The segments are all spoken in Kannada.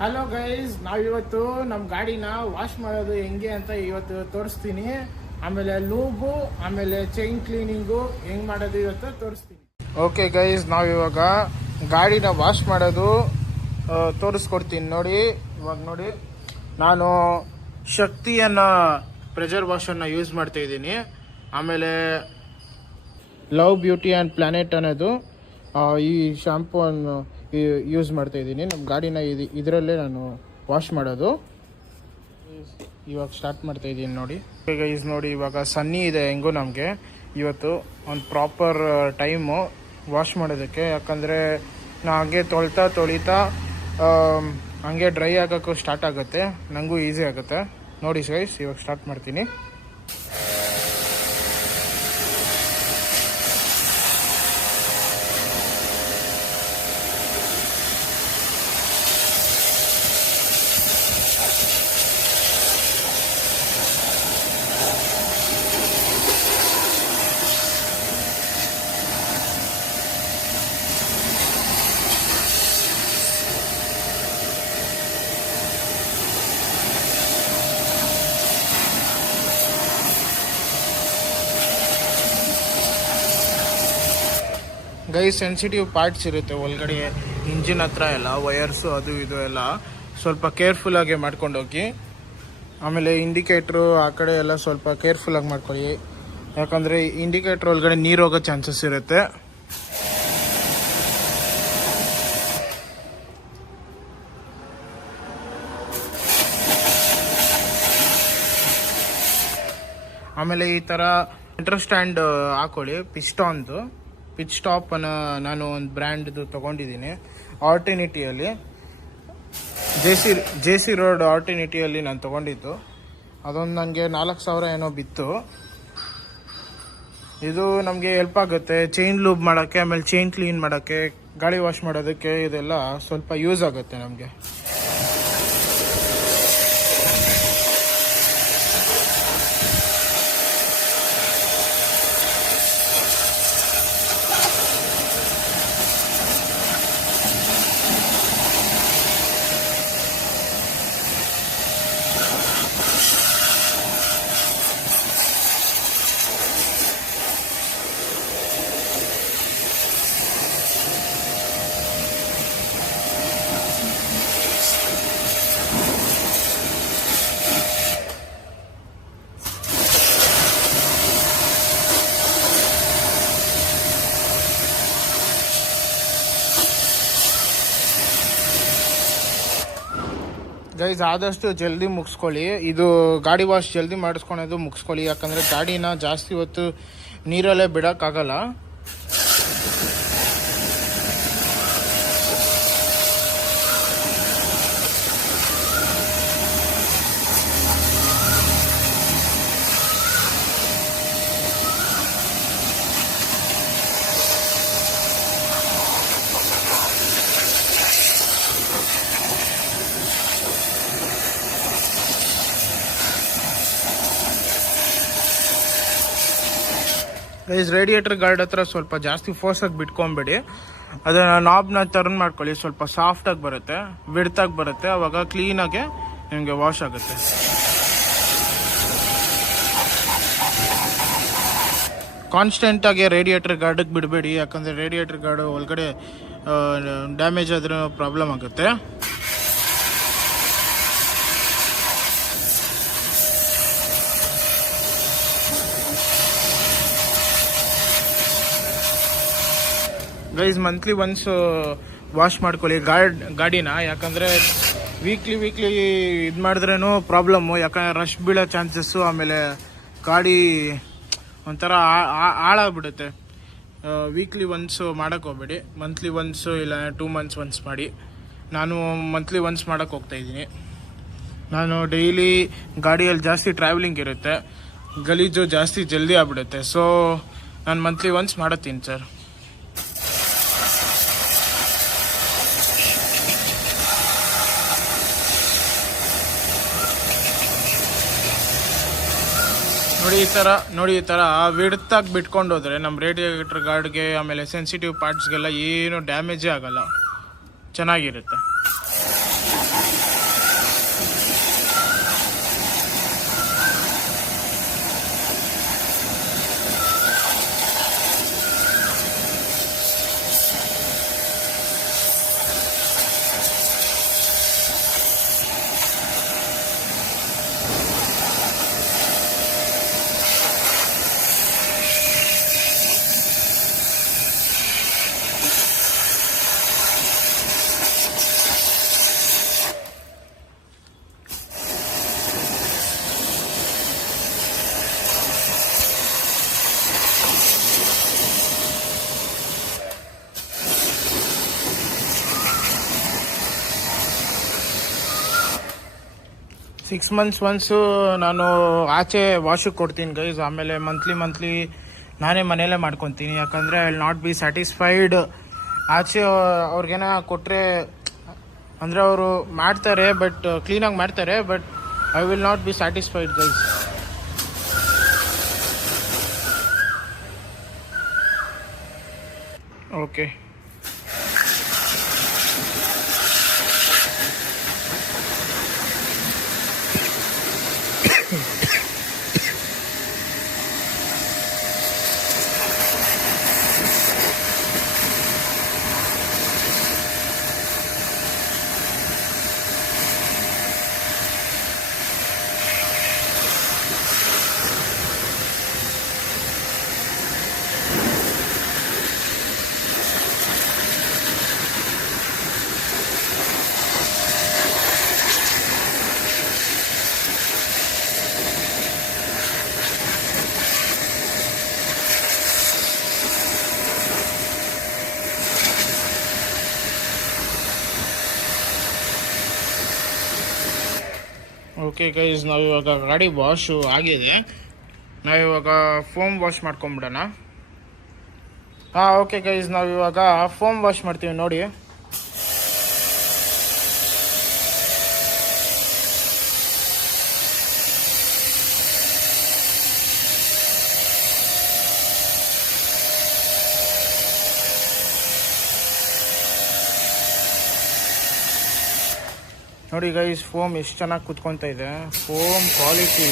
ಹಲೋ ಗೈಸ್, ನಾವಿವತ್ತು ನಮ್ಮ ಗಾಡಿನ ವಾಶ್ ಮಾಡೋದು ಹೆಂಗೆ ಅಂತ ಇವತ್ತು ತೋರಿಸ್ತೀನಿ. ಆಮೇಲೆ ಲೂಬು, ಆಮೇಲೆ ಚೈನ್ ಕ್ಲೀನಿಂಗು ಹೆಂಗೆ ಮಾಡೋದು ಇವತ್ತು ತೋರಿಸ್ತೀನಿ. ಓಕೆ ಗೈಸ್, ನಾವಿವಾಗ ಗಾಡಿನ ವಾಶ್ ಮಾಡೋದು ತೋರಿಸ್ಕೊಡ್ತೀನಿ ನೋಡಿ. ಇವಾಗ ನೋಡಿ, ನಾನು ಶಕ್ತಿಯನ್ನು ಪ್ರೆಷರ್ ವಾಷನ್ನು ಯೂಸ್ ಮಾಡ್ತಾ ಇದ್ದೀನಿ. ಆಮೇಲೆ ಲವ್ ಬ್ಯೂಟಿ ಆ್ಯಂಡ್ ಪ್ಲಾನೆಟ್ ಅನ್ನೋದು ಈ ಶಾಂಪೂವನ್ನು ಯೂಸ್ ಮಾಡ್ತಾ ಇದ್ದೀನಿ. ನಮ್ಮ ಗಾಡಿನ ಇದರಲ್ಲೇ ನಾನು ವಾಶ್ ಮಾಡೋದು. ಇವಾಗ ಸ್ಟಾರ್ಟ್ ಮಾಡ್ತಾ ಇದ್ದೀನಿ ನೋಡಿ. ಗೈಸ್ ನೋಡಿ, ಇವಾಗ ಸನ್ನಿ ಇದೆ ಹೆಂಗೋ ನಮಗೆ ಇವತ್ತು ಒಂದು ಪ್ರಾಪರ್ ಟೈಮು ವಾಶ್ ಮಾಡೋದಕ್ಕೆ. ಯಾಕಂದರೆ ನಾ ಹಂಗೆ ತೊಳಿತಾ ಹಂಗೆ ಡ್ರೈ ಆಗೋಕ್ಕೂ ಸ್ಟಾರ್ಟ್ ಆಗುತ್ತೆ, ನನಗೂ ಈಸಿ ಆಗುತ್ತೆ ನೋಡಿ ಗೈಸ್. ಇವಾಗ ಸ್ಟಾರ್ಟ್ ಮಾಡ್ತೀನಿ. ಗೈಸ್, ಸೆನ್ಸಿಟಿವ್ ಪಾರ್ಟ್ಸ್ ಇರುತ್ತೆ ಒಳಗಡೆ, ಇಂಜಿನ್ ಹತ್ರ ಎಲ್ಲ ವಯರ್ಸು ಅದು ಇದು ಎಲ್ಲ ಸ್ವಲ್ಪ ಕೇರ್ಫುಲ್ಲಾಗಿ ಮಾಡ್ಕೊಂಡೋಗಿ. ಆಮೇಲೆ ಇಂಡಿಕೇಟ್ರು ಆ ಕಡೆ ಎಲ್ಲ ಸ್ವಲ್ಪ ಕೇರ್ಫುಲ್ಲಾಗಿ ಮಾಡ್ಕೊಳ್ಳಿ, ಯಾಕಂದರೆ ಇಂಡಿಕೇಟ್ರ್ ಒಳಗಡೆ ನೀರು ಹೋಗೋ ಚಾನ್ಸಸ್ ಇರುತ್ತೆ. ಆಮೇಲೆ ಈ ಥರ ಸೆಂಟರ್ ಸ್ಟ್ಯಾಂಡ್ ಹಾಕೊಳ್ಳಿ, ಪಿಚ್ ಸ್ಟಾಪ್ ಅನ್ನು ನಾನು ಒಂದು ಬ್ರ್ಯಾಂಡ್ದು ತೊಗೊಂಡಿದ್ದೀನಿ. ಆರ್ಟಿನಿಟಿಯಲ್ಲಿ ಜೆ ಸಿ ರೋಡ್ ಆರ್ಟಿನಿಟಿಯಲ್ಲಿ ನಾನು ತೊಗೊಂಡಿದ್ದು. ಅದೊಂದು ನನಗೆ 4,000 ಏನೋ ಬಿತ್ತು. ಇದು ನಮಗೆ ಹೆಲ್ಪ್ ಆಗುತ್ತೆ ಚೈನ್ ಲೂಬ್ ಮಾಡೋಕ್ಕೆ, ಆಮೇಲೆ ಚೈನ್ ಕ್ಲೀನ್ ಮಾಡೋಕ್ಕೆ, ಗಾಡಿ ವಾಶ್ ಮಾಡೋದಕ್ಕೆ ಇದೆಲ್ಲ ಸ್ವಲ್ಪ ಯೂಸ್ ಆಗುತ್ತೆ ನಮಗೆ. ಗೈಸ್, ಆದಷ್ಟು ಜಲ್ದಿ ಮುಗಿಸ್ಕೊಳ್ಳಿ. ಇದು ಗಾಡಿ ವಾಶ್ ಜಲ್ದಿ ಮಾಡಿಸ್ಕೊಳೋದು ಮುಗಿಸ್ಕೊಳ್ಳಿ, ಯಾಕಂದರೆ ಗಾಡಿನ ಜಾಸ್ತಿ ಹೊತ್ತು ನೀರಲ್ಲೇ ಬಿಡೋಕ್ಕಾಗಲ್ಲ. ಗೈಸ್, ರೇಡಿಯೇಟರ್ ಗಾರ್ಡ್ ಹತ್ರ ಸ್ವಲ್ಪ ಜಾಸ್ತಿ ಫೋರ್ಸಾಗಿ ಬಿಟ್ಕೊಂಬೇಡಿ. ಅದನ್ನು ನಾಬ್ನ ಟರ್ನ್ ಮಾಡ್ಕೊಳ್ಳಿ, ಸ್ವಲ್ಪ ಸಾಫ್ಟಾಗಿ ಬರುತ್ತೆ, ವಿಡ್ತಾಗಿ ಬರುತ್ತೆ. ಆವಾಗ ಕ್ಲೀನಾಗೆ ನಿಮಗೆ ವಾಶ್ ಆಗುತ್ತೆ. ಕಾನ್ಸ್ಟೆಂಟಾಗಿ ರೇಡಿಯೇಟರ್ ಗಾರ್ಡಿಗೆ ಬಿಡಬೇಡಿ, ಯಾಕಂದರೆ ರೇಡಿಯೇಟರ್ ಗಾರ್ಡು ಒಳಗಡೆ ಡ್ಯಾಮೇಜ್ ಆದ್ರೆ ಪ್ರಾಬ್ಲಮ್ ಆಗುತ್ತೆ. ಗೈಸ್, ಮಂತ್ಲಿ ಒನ್ಸ್ ವಾಶ್ ಮಾಡ್ಕೊಳ್ಳಿ ಗಾಡಿನ, ಯಾಕಂದರೆ ವೀಕ್ಲಿ ಇದು ಮಾಡಿದ್ರೂ ಪ್ರಾಬ್ಲಮ್ಮು, ಯಾಕಂದರೆ ರಶ್ ಬೀಳೋ ಚಾನ್ಸಸ್ಸು, ಆಮೇಲೆ ಗಾಡಿ ಒಂಥರ ಹಾಳಾಗ್ಬಿಡುತ್ತೆ. ವೀಕ್ಲಿ ಒನ್ಸ್ ಮಾಡೋಕ್ಕೆ ಹೋಗ್ಬೇಡಿ, ಮಂತ್ಲಿ ಒನ್ಸು ಇಲ್ಲ 2 months ಒನ್ಸ್ ಮಾಡಿ. ನಾನು ಮಂತ್ಲಿ ಒನ್ಸ್ ಮಾಡೋಕ್ಕೆ ಹೋಗ್ತಾಯಿದ್ದೀನಿ. ನಾನು ಡೈಲಿ ಗಾಡಿಯಲ್ಲಿ ಜಾಸ್ತಿ ಟ್ರಾವೆಲಿಂಗ್ ಇರುತ್ತೆ, ಗಲೀಜು ಜಾಸ್ತಿ ಜಲ್ದಿ ಆಗ್ಬಿಡುತ್ತೆ. ಸೊ ನಾನು ಮಂತ್ಲಿ ಒನ್ಸ್ ಮಾಡುತ್ತೀನಿ ಸರ್. ನೋಡಿ ಈ ಥರ ವಿಡ್ತಾಗಿ ಬಿಟ್ಕೊಂಡು ಹೋದರೆ ನಮ್ಮ ರೇಡಿಯೇಟರ್ ಗಾರ್ಡ್ಗೆ, ಆಮೇಲೆ ಸೆನ್ಸಿಟಿವ್ ಪಾರ್ಟ್ಸ್ಗೆಲ್ಲ ಏನು ಡ್ಯಾಮೇಜೇ ಆಗಲ್ಲ, ಚೆನ್ನಾಗಿರುತ್ತೆ. 6 months ಒನ್ಸು ನಾನು ಆಚೆ ವಾಶಿಗೆ ಕೊಡ್ತೀನಿ ಗೈಸ್. ಆಮೇಲೆ ಮಂತ್ಲಿ ನಾನೇ ಮನೆಯಲ್ಲೇ ಮಾಡ್ಕೊತೀನಿ. ಯಾಕಂದರೆ I will not be satisfied. ಆಚೆ ಅವ್ರಿಗೇನ ಕೊಟ್ಟರೆ ಅಂದರೆ ಅವರು ಮಾಡ್ತಾರೆ, ಬಟ್ ಕ್ಲೀನಾಗಿ ಮಾಡ್ತಾರೆ, but I will not be satisfied guys. Okay, okay guys, ನಾವಿವಾಗ ಗಾಡಿ ವಾಶು ಆಗಿದೆ. ನಾವಿವಾಗ ಫೋಮ್ ವಾಶ್ ಮಾಡ್ಕೊಂಬಿಡೋಣ. ಓಕೆ ಗೈಸ್, ನಾವಿವಾಗ ಫೋಮ್ ವಾಶ್ ಮಾಡ್ತೀವಿ ನೋಡಿ. ನೋಡಿ ಗೈಸ್, ಫೋಮ್ ಎಷ್ಟು ಚೆನ್ನಾಗಿ ಕುತ್ಕೊತಾ ಇದೆ. ಫೋಮ್ ಕ್ವಾಲಿಟಿ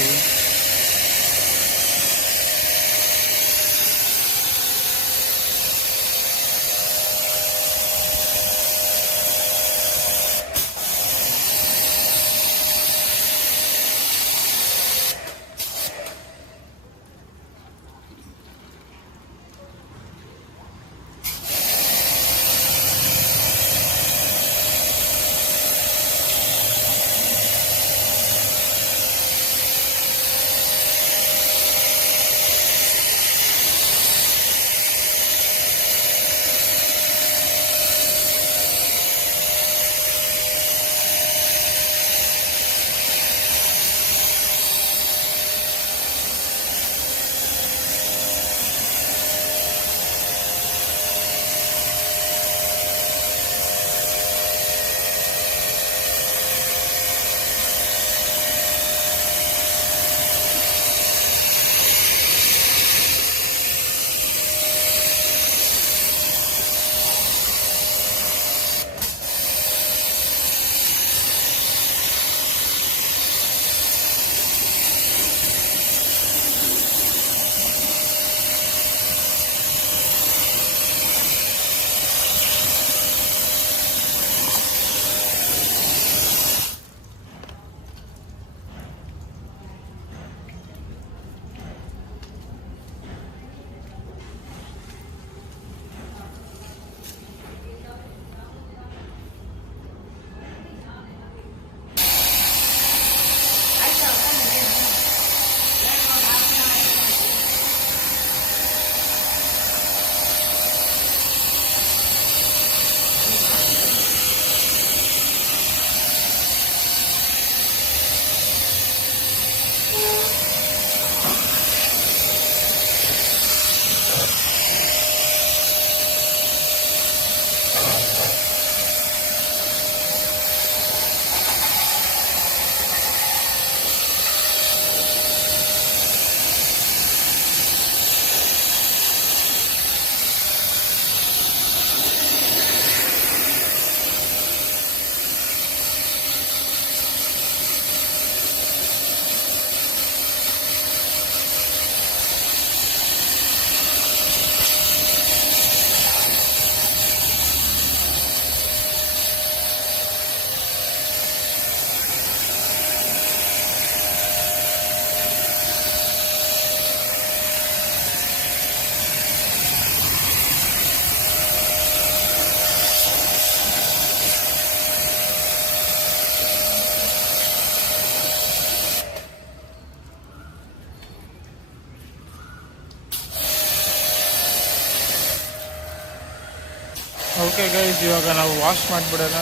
ಓಕೆ ಗೈಸ್, ಇವಾಗ ನಾವು ವಾಶ್ ಮಾಡಿಬಿಡೋಣ.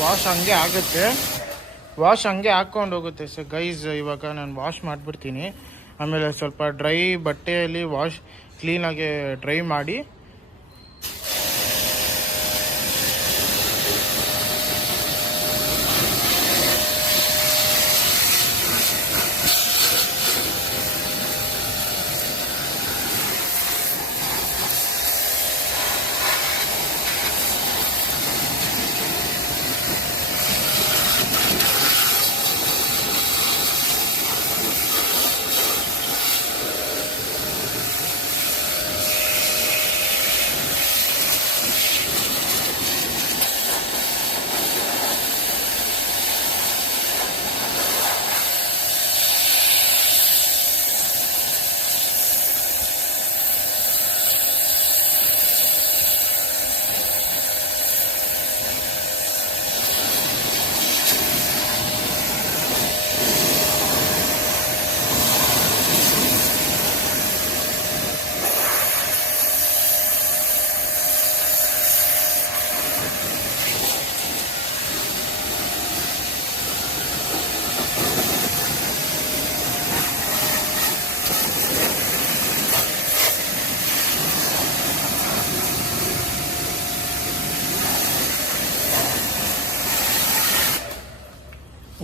ವಾಶ್ ಹಂಗೆ ಆಗುತ್ತೆ. ವಾಶ್ ಹಂಗೆ ಹಾಕ್ಕೊಂಡು ಹೋಗುತ್ತೆ. ಸೊ ಗೈಸ್ ಇವಾಗ ನಾನು ವಾಶ್ ಮಾಡಿಬಿಡ್ತೀನಿ. ಆಮೇಲೆ ಸ್ವಲ್ಪ ಡ್ರೈ ಬಟ್ಟೆಯಲ್ಲಿ ವಾಶ್ ಕ್ಲೀನಾಗಿ ಡ್ರೈ ಮಾಡಿ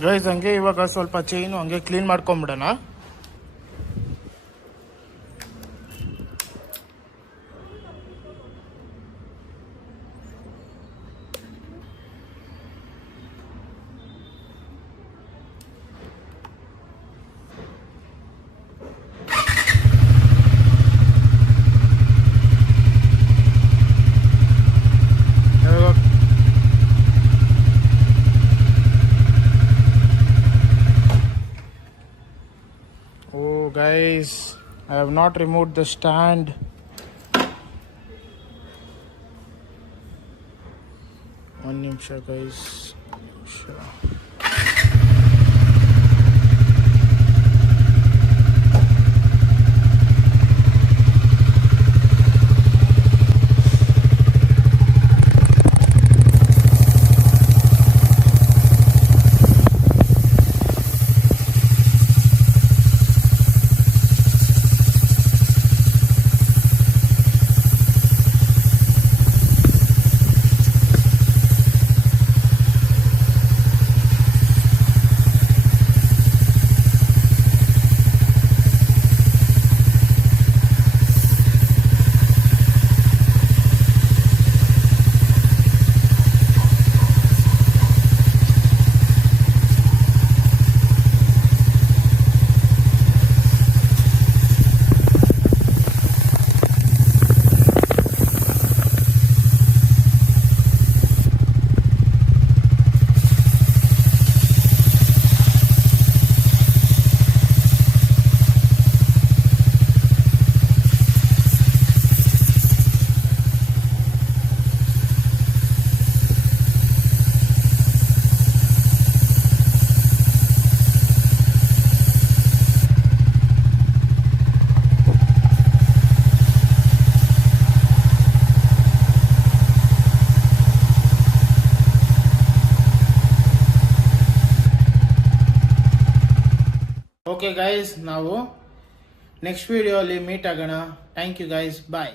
ಗೈಸ್ ಹಂಗೆ ಇವಾಗ ಸ್ವಲ್ಪ ಚೈನು ಹಂಗೆ clean ಮಾಡ್ಕೊಂಬಿಡೋಣ. Guys, I have not removed the stand. One nimsha guys. Okay guys, ನಾವು ನೆಕ್ಸ್ಟ್ ವಿಡಿಯೋ ಅಲ್ಲಿ ಮೀಟ್ ಆಗೋಣ. Thank you guys, bye.